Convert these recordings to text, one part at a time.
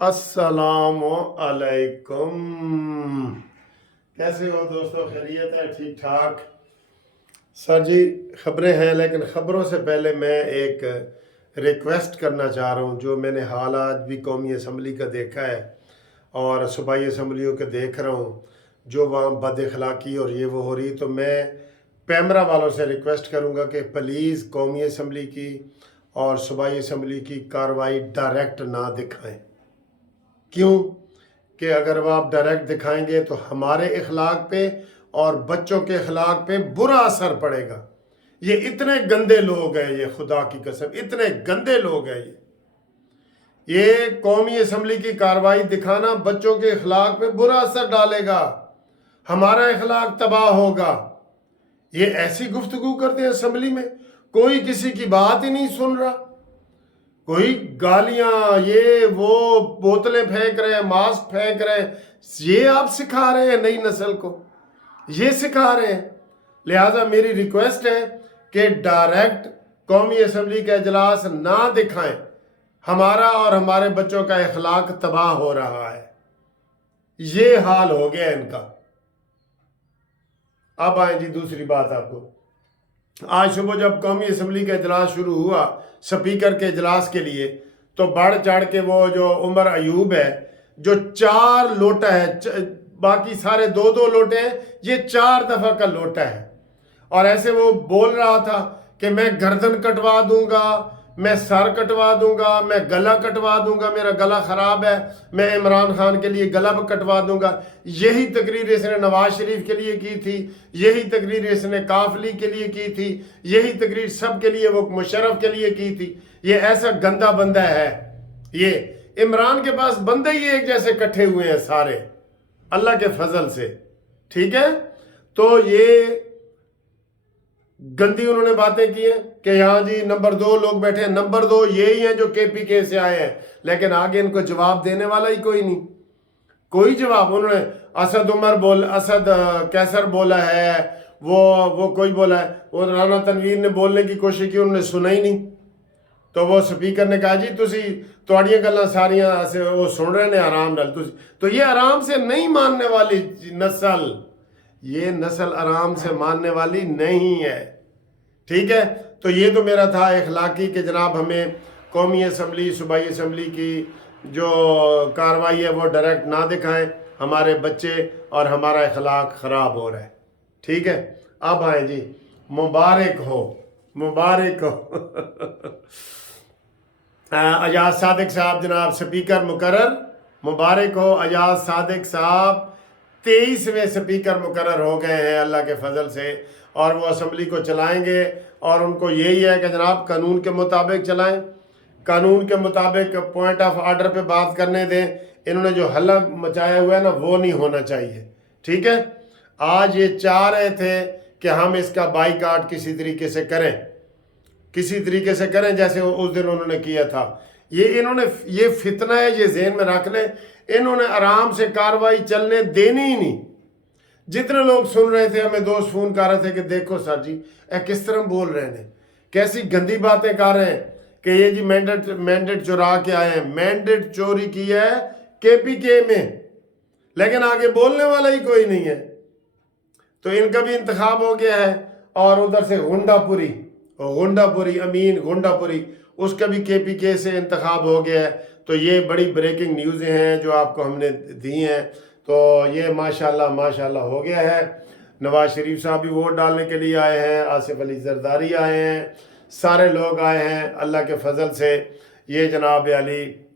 अस्सलाम अलैकुम। कैसे हो दोस्तों? खैरियत है? ठीक ठाक। सर जी, ख़बरें हैं, लेकिन ख़बरों से पहले मैं एक रिक्वेस्ट करना चाह रहा हूँ। जो मैंने हालात भी कौमी असम्बली का देखा है और सूबाई असम्बलियों के देख रहा हूँ, जो वहाँ बद अखलाक़ी और ये वो हो रही, तो मैं पैमरा वालों से रिक्वेस्ट करूँगा कि प्लीज़ कौमी असम्बली की और सूबाई असम्बली की कार्रवाई डायरेक्ट ना दिखाएं। क्यों? कि अगर वो आप डायरेक्ट दिखाएंगे तो हमारे इखलाक पे और बच्चों के इखलाक पे बुरा असर पड़ेगा। ये इतने गंदे लोग हैं, ये खुदा की कसम इतने गंदे लोग हैं। ये कौमी असम्बली की कार्रवाई दिखाना बच्चों के इखलाक पे बुरा असर डालेगा, हमारा इखलाक तबाह होगा। ये ऐसी गुफ्तगू करते हैं असम्बली में, कोई किसी की बात ही नहीं सुन रहा। कोई गालियां, ये वो, बोतलें फेंक रहे हैं, मास्क फेंक रहे हैं। ये आप सिखा रहे हैं नई नस्ल को, ये सिखा रहे हैं। लिहाजा मेरी रिक्वेस्ट है कि डायरेक्ट कौमी असम्बली का इजलास ना दिखाएं। हमारा और हमारे बच्चों का इखलाक तबाह हो रहा है। ये हाल हो गया इनका। अब आए जी दूसरी बात आपको। आज सुबह जब कौमी असम्बली का इजलास शुरू हुआ स्पीकर के इजलास के लिए, तो बढ़ चढ़ के वो जो उमर अयूब है, जो 4 लोटा है, बाकी सारे 2-2 लोटे हैं, ये 4 दफ़ा का लोटा है। और ऐसे वो बोल रहा था कि मैं गर्दन कटवा दूंगा, मैं सर कटवा दूंगा, मैं गला कटवा दूंगा, मेरा गला ख़राब है, मैं इमरान खान के लिए गला कटवा दूंगा। यही तकरीर इसने नवाज शरीफ के लिए की थी, यही तकरीर इसने काफली के लिए की थी, यही तकरीर सब के लिए, वो मुशर्रफ के लिए की थी। ये ऐसा गंदा बंदा है। ये इमरान के पास बंदे ही एक जैसे इकट्ठे हुए हैं सारे, अल्लाह के फजल से। ठीक है, तो ये गंदी उन्होंने बातें की हैं कि यहाँ जी नंबर 2 लोग बैठे हैं। नंबर 2 ये ही हैं जो KPK से आए हैं, लेकिन आगे इनको जवाब देने वाला ही कोई नहीं, कोई जवाब। उन्होंने असद कैसर बोला है, वो कोई बोला है, वो राना तनवीर ने बोलने की कोशिश की, उन्होंने सुना ही नहीं। तो वो स्पीकर ने कहा जी तुसी तुहाड़ियां गल्लां सारियां वो सुन रहे हैं आराम नाल। तो ये आराम से नहीं मानने वाली नस्ल, ये नस्ल आराम से मानने वाली नहीं है। ठीक है, तो ये तो मेरा था इखलाकी कि जनाब हमें कौमी असम्बली सूबाई असम्बली की जो कार्रवाई है वो डायरेक्ट ना दिखाएं, हमारे बच्चे और हमारा इखलाक ख़राब हो रहा है। ठीक है, अब आए जी, मुबारक हो, मुबारक हो अजाज सादिक साहब, जनाब स्पीकर मुकर्रर, मुबारक हो। अजाज सादिक साहब 23वें स्पीकर मुकर्रर हो गए हैं अल्लाह के फजल से, और वो असम्बली को चलाएंगे। और उनको यही है कि जनाब कानून के मुताबिक चलाएं, कानून के मुताबिक पॉइंट ऑफ आर्डर पे बात करने दें। इन्होंने जो हल्ला मचाया हुआ है ना, वो नहीं होना चाहिए। ठीक है, आज ये चाह रहे थे कि हम इसका बाइकाट किसी तरीके से करें, किसी तरीके से करें, जैसे उस दिन उन्होंने किया था। ये फितना है, ये ज़हन में रख लें। इन्होंने आराम से कार्रवाई चलने देनी ही नहीं। जितने लोग सुन रहे थे, हमें दोस्त फोन कर रहे थे कि देखो सर जी किस तरह बोल रहे हैं, कैसी गंदी बातें कर रहे हैं कि ये जी मैंडेट चुरा के आए हैं। मैंडेट चोरी की है KPK में, लेकिन आगे बोलने वाला ही कोई नहीं है। तो इनका भी इंतखाब हो गया है। और उधर से गुंडापुरी अमीन गुंडापुरी, उसका भी KPK से इंतखाब हो गया है। तो ये बड़ी ब्रेकिंग न्यूज़ें हैं जो आपको हमने दी हैं। तो ये माशाल्लाह माशाल्लाह हो गया है। नवाज शरीफ साहब भी वोट डालने के लिए आए हैं, आसिफ अली जरदारी आए हैं, सारे लोग आए हैं अल्लाह के फजल से। ये जनाब अली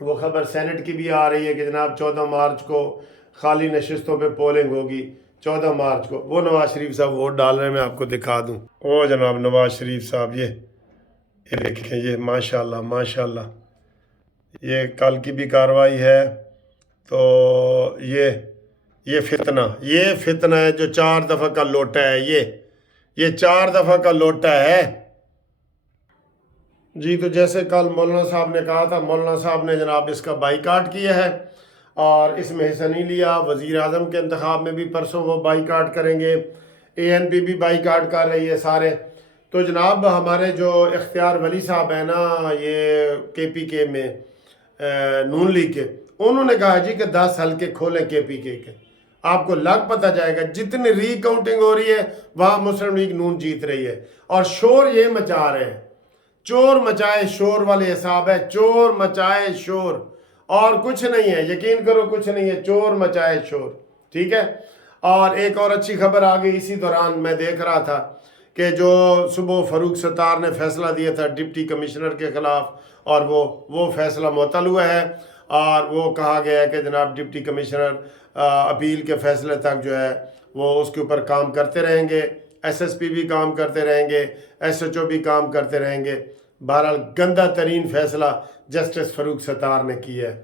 वो खबर सेनेट की भी आ रही है कि जनाब 14 मार्च को खाली नशिस्तों पे पोलिंग होगी। 14 मार्च को वो नवाज शरीफ साहब वोट डाल रहे हैं, मैं आपको दिखा दूं। ओ जनाब नवाज शरीफ साहब, ये देखें, ये माशाल्लाह माशाल्लाह, ये कल की भी कार्रवाई है। तो ये फितना है जो 4 दफ़ा का लोटा है। ये 4 दफ़ा का लोटा है जी। तो जैसे कल मौलाना साहब ने कहा था, मौलाना साहब ने जनाब इसका बाइकाट किया है और इसमें हिस्सा नहीं लिया। वज़ीर आज़म के इंतखाब में भी परसों वो बाइकाट करेंगे, ANP भी बाइकाट कर रही है सारे। तो जनाब हमारे जो इख्तियार वली साहब हैं ना, ये KPK में نون لیگ کے، انہوں نے کہا جی کہ 10 حلقے کھولیں KPK کے، آپ کو لگ پتہ جائے گا جتنی ری کاؤنٹنگ ہو رہی ہے وہاں مسلم لیگ نون جیت رہی ہے، اور شور یہ مچا رہے ہیں، چور مچائے شور والے حساب ہے، چور مچائے شور، اور کچھ نہیں ہے، یقین کرو کچھ نہیں ہے، چور مچائے شور، ٹھیک ہے۔ اور ایک اور اچھی خبر آ گئی اسی دوران، میں دیکھ رہا تھا کہ جو صبح فاروق ستار نے فیصلہ دیا تھا ڈپٹی کمشنر کے خلاف، اور وہ فیصلہ معطل ہوا ہے، اور وہ کہا گیا ہے کہ جناب ڈپٹی کمشنر اپیل کے فیصلے تک جو ہے وہ اس کے اوپر کام کرتے رہیں گے، SSP بھی کام کرتے رہیں گے، SHO بھی کام کرتے رہیں گے۔ بہرحال گندہ ترین فیصلہ جسٹس فاروق ستار نے کیا ہے،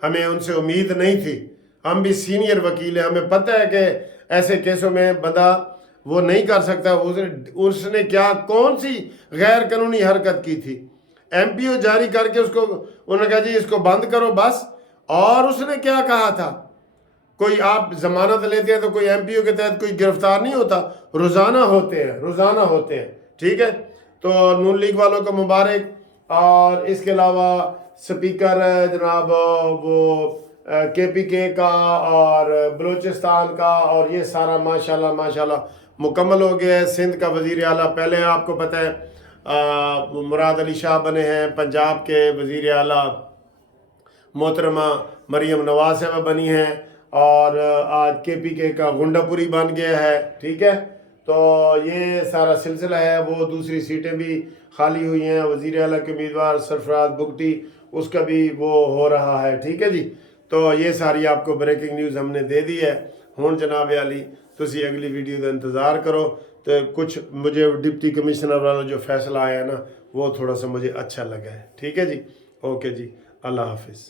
ہمیں ان سے امید نہیں تھی، ہم بھی سینئر وکیل ہیں، ہمیں پتہ ہے کہ ایسے کیسوں میں بندہ وہ نہیں کر سکتا، اس نے کیا کون سی غیر قانونی حرکت کی تھی، MPO جاری کر کے اس کو انہوں نے کہا جی اس کو بند کرو بس، اور اس نے کیا کہا تھا، کوئی آپ ضمانت لیتے ہیں تو کوئی MPO کے تحت کوئی گرفتار نہیں ہوتا، روزانہ ہوتے ہیں، ٹھیک ہے۔ تو نون لیگ والوں کو مبارک، اور اس کے علاوہ سپیکر جناب وہ KPK کا اور بلوچستان کا، اور یہ سارا ماشاءاللہ مکمل ہو گیا ہے۔ سندھ کا وزیر اعلیٰ پہلے آپ کو پتہ ہے مراد علی شاہ بنے ہیں، پنجاب کے وزیر اعلیٰ محترمہ مریم نواز صاحبہ بنی ہیں، اور آج KPK کا گنڈا پوری بن گیا ہے، ٹھیک ہے۔ تو یہ سارا سلسلہ ہے، وہ دوسری سیٹیں بھی خالی ہوئی ہیں، وزیر اعلیٰ کے امیدوار سرفراز بگٹی اس کا بھی وہ ہو رہا ہے، ٹھیک ہے جی۔ تو یہ ساری آپ کو بریکنگ نیوز ہم نے دے دی ہے، ہوں جناب علی تسی اگلی ویڈیو کا انتظار کرو، تو کچھ مجھے ڈپٹی کمشنر والا جو فیصلہ آیا ہے نا وہ تھوڑا سا مجھے اچھا لگا ہے، ٹھیک ہے جی، اوکے جی، اللہ حافظ۔